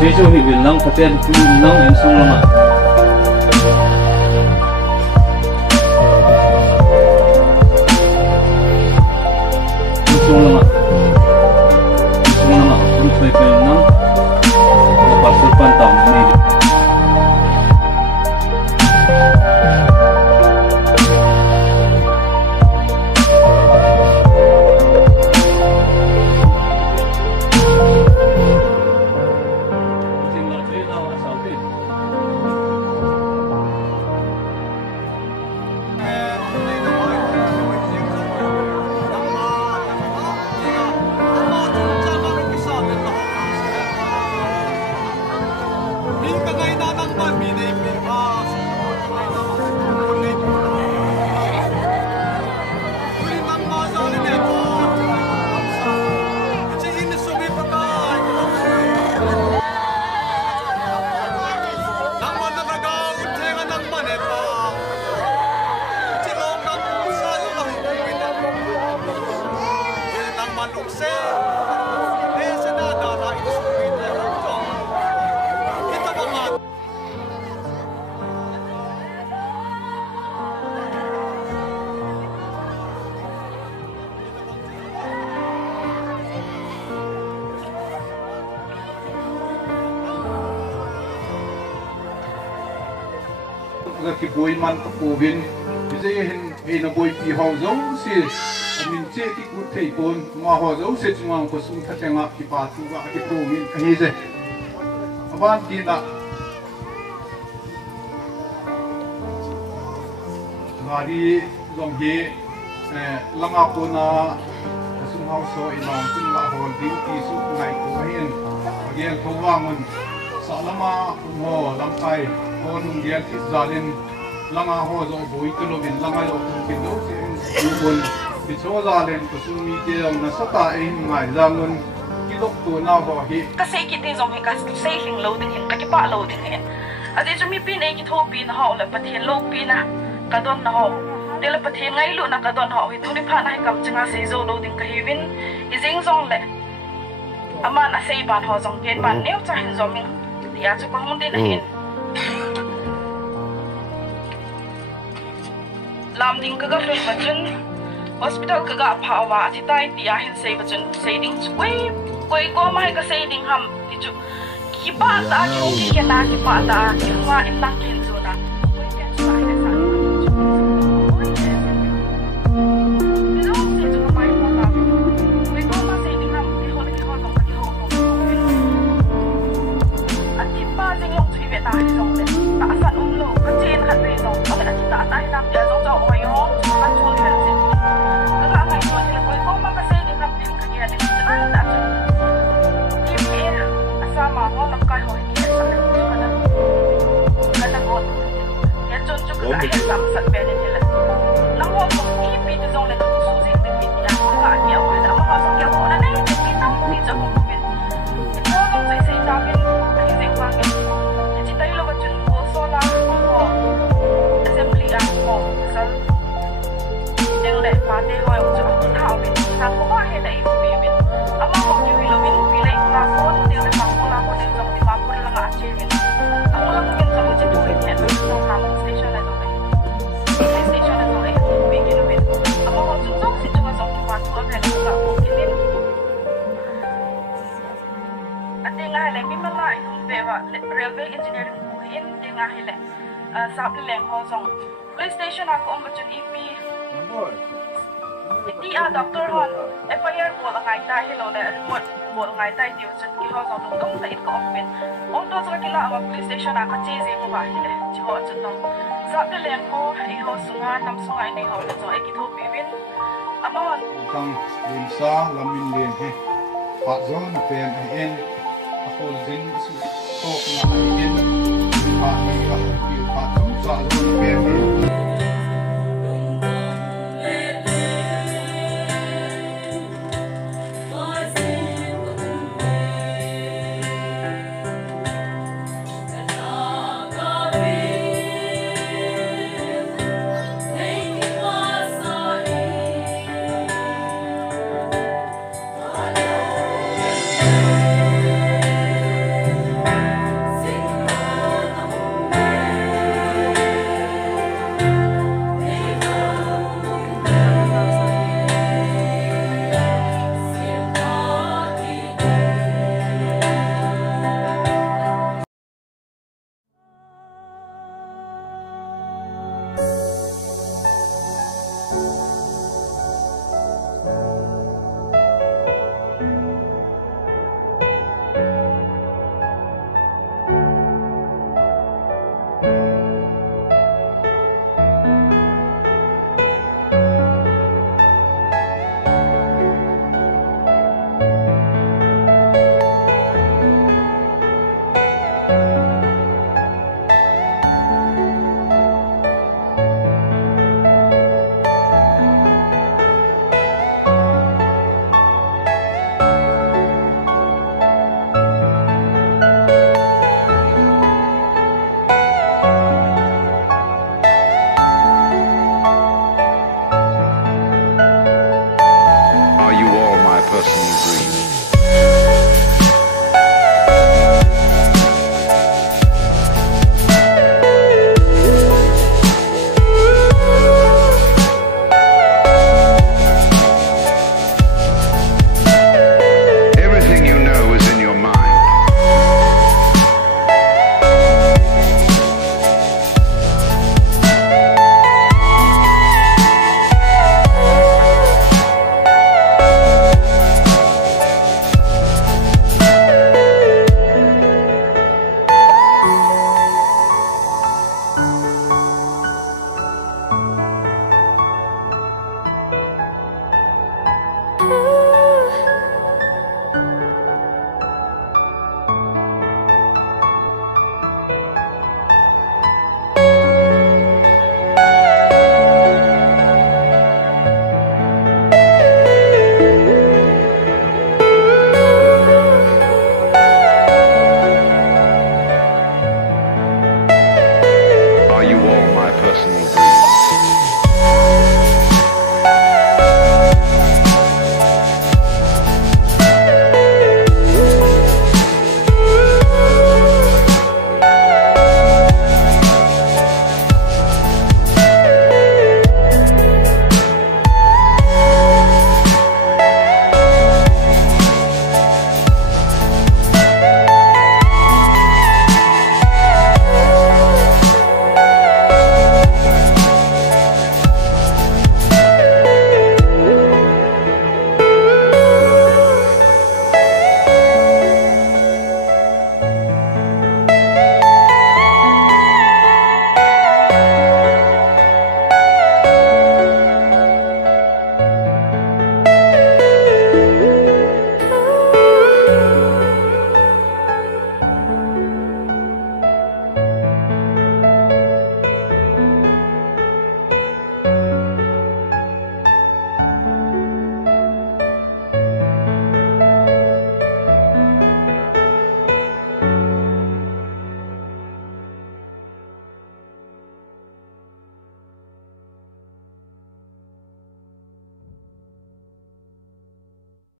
Jesu hi bil nang paten tu nang in sung lama sung lama pun fai fai nang pasal pantang ni cái bôi man cái bùi viên bây giờ hiện là bôi pi hậu dấu xí mình chơi cái cút thầy bồn mà họ dấu xí chúng ta có sung thật là ngã cái bà tu cái bùi viên cái gì bạn kia là ngã đi dòng gì lăng áo cô na sung hậu số inong sung là hồ điếu tí sung ngày của hiền hiền thông vang mình sợ lắm mà hồ lắm tay con nung dia thịt già lên langa ho zo bui tu lo bin langa lo tu kin do si bun ti cho già lên tu su mi te na sa ta in ngai zangun ki lok tu na ho hi ka sei ki te zong he ka sei hing lo ding hin ka ki pa lo ding he a de mi pi nei ki tho pi na ho le pathian lo pi na ka don na ho de le pathian ngai lu na ka don ho hi tu ni pha na hi kam chinga sei zo lo ding ka hi win i jing zong le ama na sei ban ho zong ken ban neu cha hin zo mi ya chu ko hung din hin làm đình cái phim mà chân hospital cái phao và thì tai tia hiện xây mà chân xây đình quay qua mai cái xây đình hầm thì chú khi ba ta chú khi na khi ba ta khi hoa in tăng kiến rồi na railway engineering bu in dinga hele sap le leng ho zong police station a ko ma chun ep ti a doctor hon fir ko la ngai ta hello le report ko ngai ta tiu chun ki ho zong dong ta it ko open on to zo ki la ma police station a ka che je mo ba hele chi ho chun dong sap le leng ho ai ho sunga nam sunga nei ho le zo e ki tho pi win ama hon tang lim sa lamin len he pa zo na pen en a hol din su to na en pa ni la ki pa chung sa zo na pen he person you breathe. Everything you know is in your mind.